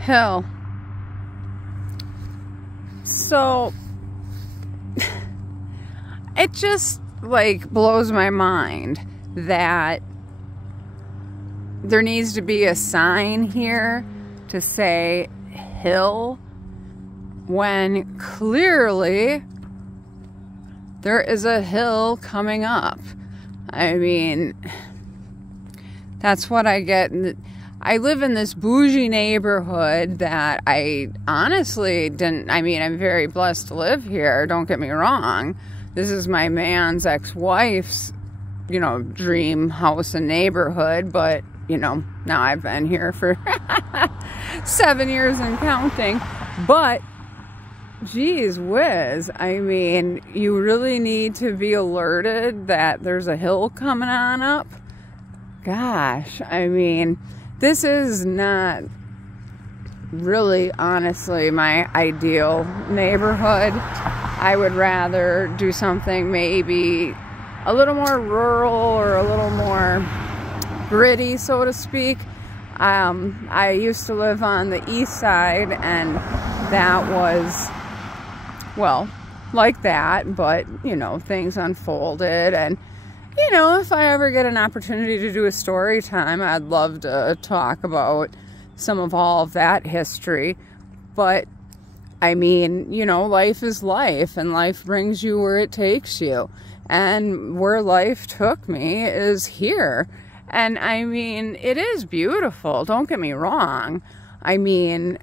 hill. So it just like blows my mind that there needs to be a sign here to say hill when clearly there is a hill coming up. I mean, that's what I get. I live in this bougie neighborhood that I honestly didn't, I mean, I'm very blessed to live here, don't get me wrong. This is my man's ex-wife's, you know, dream house and neighborhood, but, you know, now I've been here for 7 years and counting. But, geez whiz, I mean, you really need to be alerted that there's a hill coming on up. Gosh, I mean, this is not really, honestly, my ideal neighborhood. I would rather do something maybe a little more rural or a little more gritty, so to speak. I used to live on the east side, and that was, well, like that, but, you know, things unfolded. And, you know, if I ever get an opportunity to do a story time, I'd love to talk about some of all of that history. But, I mean, you know, life is life, and life brings you where it takes you. And where life took me is here. And, I mean, it is beautiful, don't get me wrong. I mean,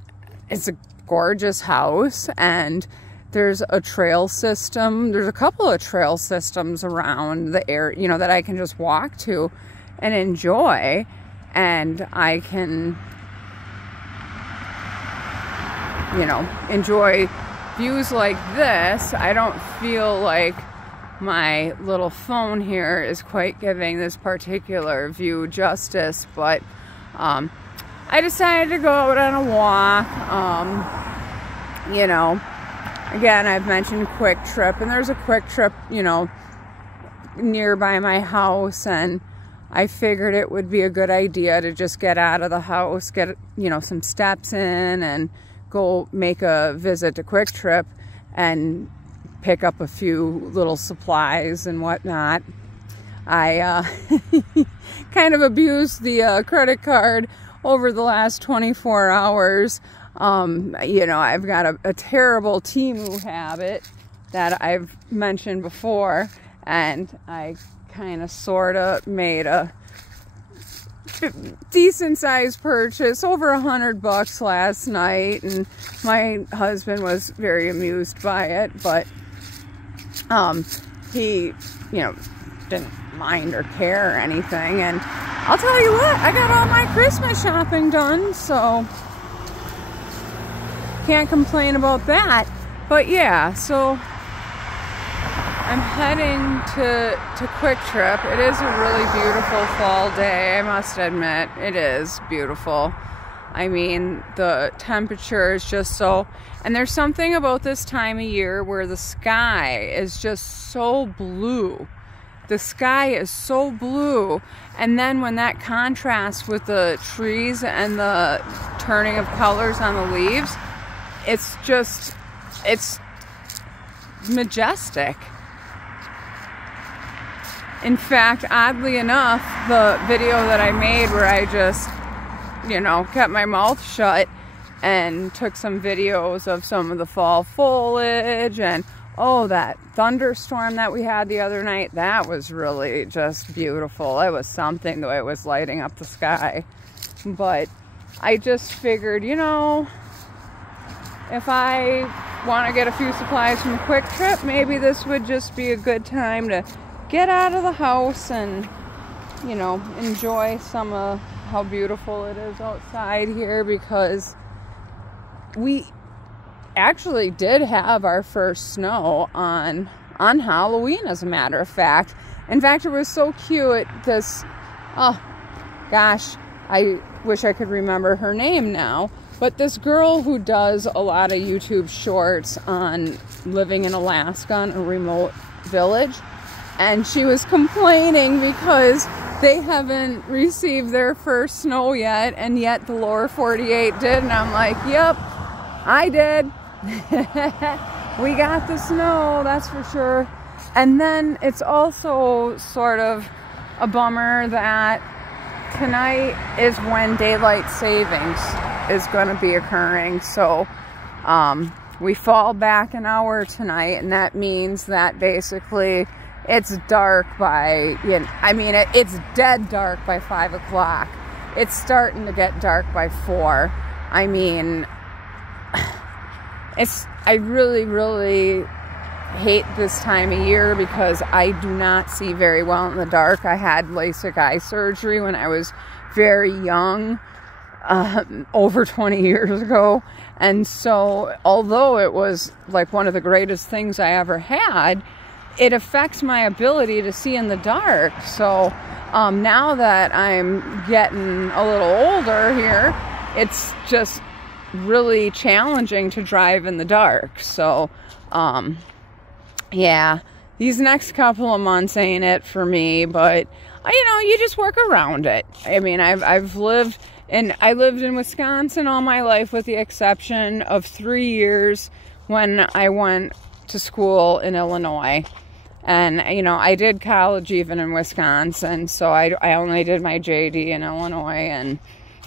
it's a gorgeous house, and there's a trail system. There's a couple of trail systems around the area, you know, that I can just walk to and enjoy. And I can, you know, enjoy views like this. I don't feel like my little phone here is quite giving this particular view justice, but I decided to go out on a walk. You know, again, I've mentioned Quick Trip, and there's a Quick Trip, you know, nearby my house, and I figured it would be a good idea to just get out of the house, get, you know, some steps in, and go make a visit to Quick Trip and pick up a few little supplies and whatnot. I kind of abused the credit card over the last 24 hours. You know, I've got a terrible Temu habit that I've mentioned before, and I kind of sort of made a decent sized purchase, over $100 last night, and my husband was very amused by it, but he, you know, didn't mind or care or anything. And I'll tell you what, I got all my Christmas shopping done, so can't complain about that. But yeah, so I'm heading to Quick Trip. It is a really beautiful fall day, I must admit. It is beautiful. I mean, the temperature is just so, and there's something about this time of year where the sky is just so blue. The sky is so blue, and then when that contrasts with the trees and the turning of colors on the leaves, it's just, it's majestic. In fact, oddly enough, the video that I made where I just, you know, kept my mouth shut and took some videos of some of the fall foliage, and oh, that thunderstorm that we had the other night, that was really just beautiful. It was something, the way it was lighting up the sky. But I just figured, you know, if I want to get a few supplies from Quick Trip, maybe this would just be a good time to get out of the house and, you know, enjoy some of how beautiful it is outside here, because we actually did have our first snow on Halloween, as a matter of fact. In fact, it was so cute. This, oh gosh, I wish I could remember her name now, but this girl who does a lot of YouTube shorts on living in Alaska in a remote village, and she was complaining because they haven't received their first snow yet, and yet the lower 48 did, and I'm like, yep, I did. We got the snow, that's for sure. And then it's also sort of a bummer that tonight is when daylight savings is going to be occurring. So we fall back an hour tonight, and that means that basically it's dark by, I mean, it's dead dark by 5 o'clock. It's starting to get dark by 4. I mean, I really, really hate this time of year because I do not see very well in the dark. I had LASIK eye surgery when I was very young, over 20 years ago. And so, although it was like one of the greatest things I ever had, it affects my ability to see in the dark. So now that I'm getting a little older here, it's just really challenging to drive in the dark. So yeah, these next couple of months ain't it for me, but you know, you just work around it. I mean, I lived in Wisconsin all my life, with the exception of 3 years when I went to school in Illinois. And, you know, I did college even in Wisconsin, so I only did my JD in Illinois,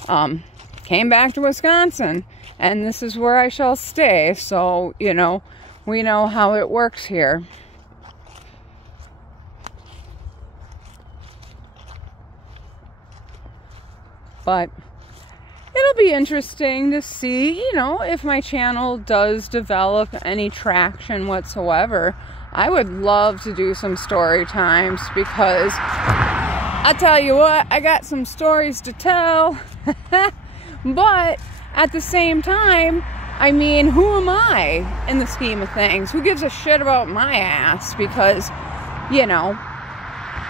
and came back to Wisconsin, and this is where I shall stay. So, you know, we know how it works here. But it'll be interesting to see, you know, if my channel does develop any traction whatsoever. I would love to do some story times, because I tell you what, I got some stories to tell. But at the same time, I mean, who am I in the scheme of things? Who gives a shit about my ass? Because, you know,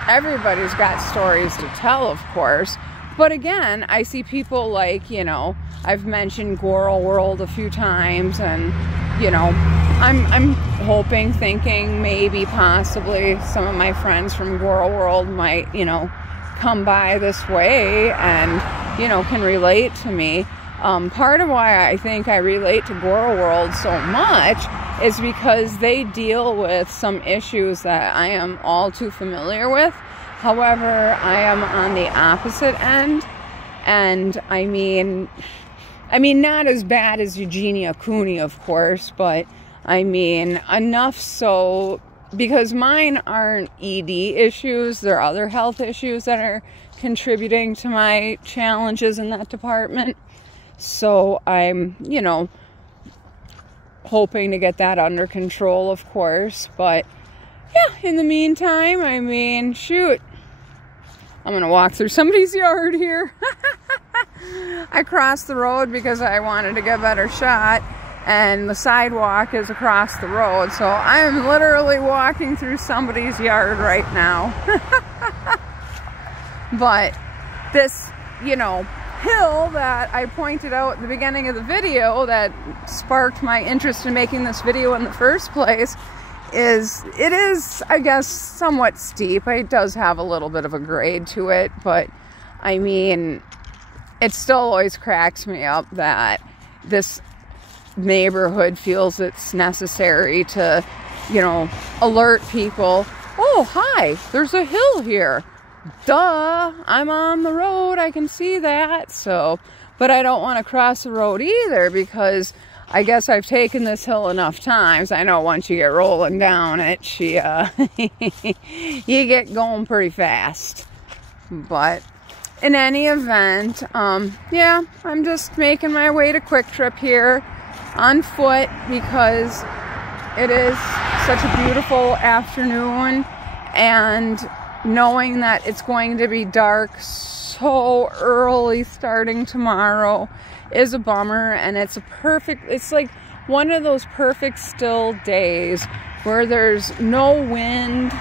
everybody's got stories to tell, of course. But again, I see people like, you know, I've mentioned Squirrel World a few times, and, you know, I'm hoping, thinking, maybe, possibly some of my friends from Squirrel World might, you know, come by this way and, you know, can relate to me. Part of why I think I relate to Squirrel World so much is because they deal with some issues that I am all too familiar with. However, I am on the opposite end, and I mean, not as bad as Eugenia Cooney, of course, but I mean, enough so, because mine aren't ED issues, there are other health issues that are contributing to my challenges in that department. So I'm, you know, hoping to get that under control, of course. But yeah, in the meantime, I mean, shoot, I'm gonna walk through somebody's yard here. I crossed the road because I wanted to get a better shot, and the sidewalk is across the road, so I am literally walking through somebody's yard right now. But this, you know, hill that I pointed out at the beginning of the video that sparked my interest in making this video in the first place it is, I guess, somewhat steep. It does have a little bit of a grade to it, but I mean, it still always cracks me up that this neighborhood feels it's necessary to, you know, alert people. Oh, hi, there's a hill here. Duh, I'm on the road, I can see that. So, but I don't want to cross the road either, because I guess I've taken this hill enough times. I know once you get rolling down it, you get going pretty fast. But in any event, yeah, I'm just making my way to Quick Trip here on foot, because it is such a beautiful afternoon, and knowing that it's going to be dark so early starting tomorrow is a bummer. And it's like one of those perfect still days where there's no wind.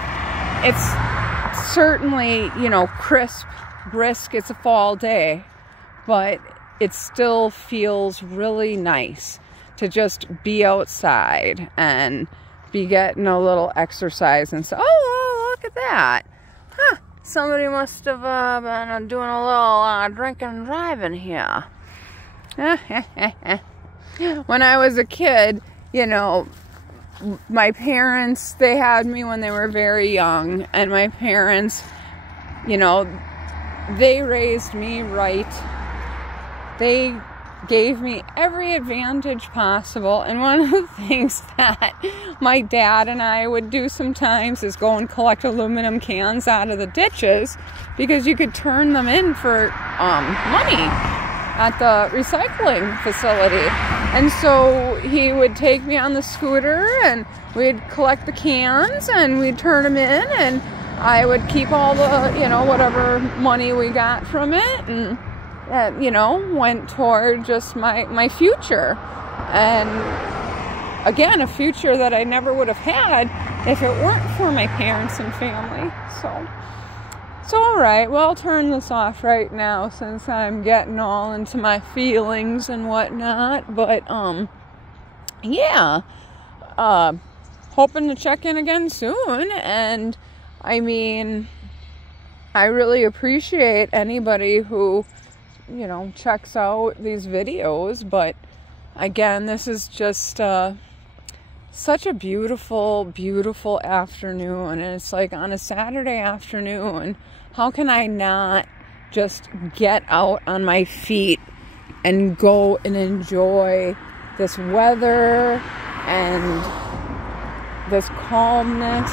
It's certainly, you know, crisp, brisk. It's a fall day, but it still feels really nice to just be outside and be getting a little exercise and say, oh, look at that. Huh, Somebody must have been doing a little drinking and driving here. When I was a kid, you know, my parents, they had me when they were very young, and my parents, you know, they raised me right. They gave me every advantage possible, and one of the things that my dad and I would do sometimes is go and collect aluminum cans out of the ditches, because you could turn them in for money at the recycling facility. And so he would take me on the scooter, and we'd collect the cans and we'd turn them in, and I would keep all the, you know, whatever money we got from it, and you know, went toward just my future. And again, a future that I never would have had if it weren't for my parents and family. So all right, well, I'll turn this off right now since I'm getting all into my feelings and whatnot. But yeah, hoping to check in again soon. And I mean, I really appreciate anybody who, you know, checks out these videos. But again, this is just such a beautiful, beautiful afternoon, and it's like on a Saturday afternoon, how can I not just get out on my feet and go and enjoy this weather and this calmness?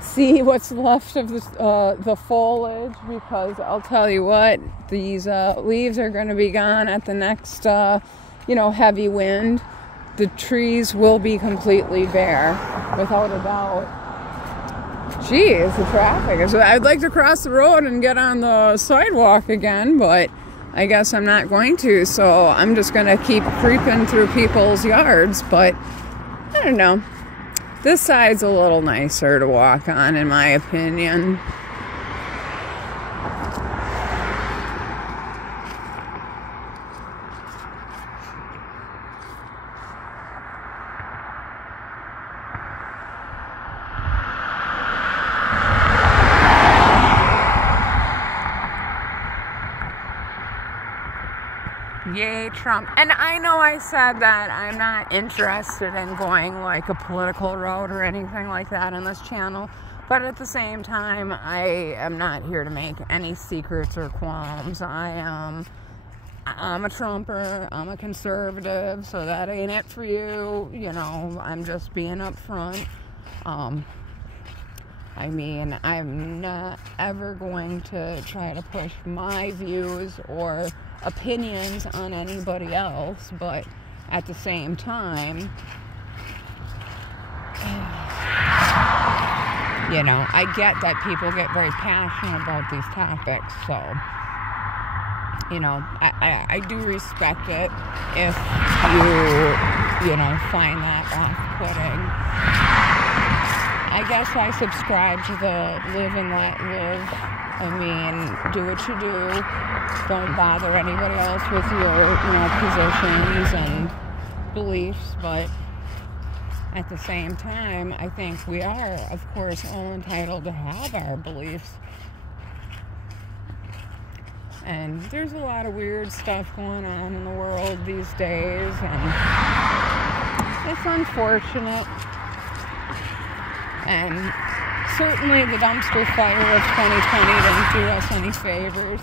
See what's left of the foliage, because I'll tell you what, these leaves are going to be gone at the next, you know, heavy wind. The trees will be completely bare, without a doubt. Geez, the traffic. I'd like to cross the road and get on the sidewalk again, but I guess I'm not going to, so I'm just going to keep creeping through people's yards. But I don't know. This side's a little nicer to walk on, in my opinion. Yay, Trump. And I know I said that I'm not interested in going like a political route or anything like that on this channel, but at the same time, I am not here to make any secrets or qualms. I'm a Trumper, I'm a conservative, so that ain't it for you. You know, I'm just being upfront. I mean, I'm not ever going to try to push my views or opinions on anybody else, but at the same time, you know, I get that people get very passionate about these topics, so, you know, I do respect it if you know, find that off-putting. I guess I subscribe to the live and let live. I mean, do what you do. Don't bother anybody else with your, you know, positions and beliefs. But at the same time, I think we are, of course, all entitled to have our beliefs. And there's a lot of weird stuff going on in the world these days, and it's unfortunate. And certainly the dumpster fire of 2020 didn't do us any favors.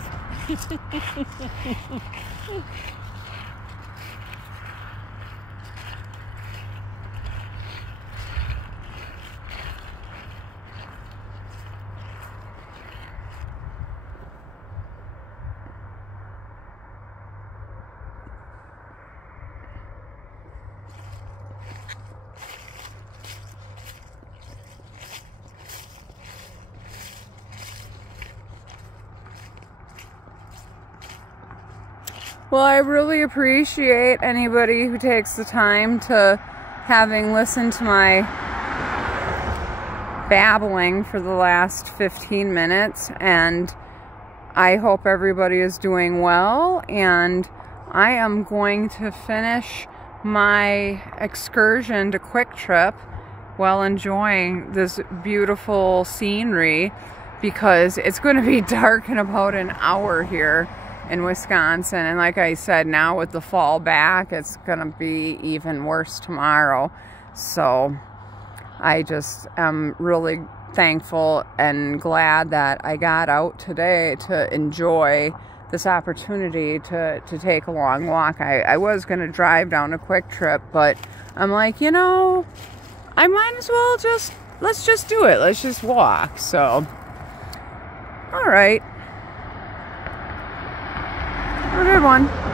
Well, I really appreciate anybody who takes the time to, having listened to my babbling for the last 15 minutes, and I hope everybody is doing well, and I am going to finish my excursion to Quick Trip while enjoying this beautiful scenery, because it's going to be dark in about an hour here in Wisconsin. And like I said, now with the fall back, it's going to be even worse tomorrow. So I just am really thankful and glad that I got out today to enjoy this opportunity to take a long walk. I was going to drive down a quick trip, but I'm like, you know, I might as well let's just do it. Let's just walk. So, all right. Have a good one.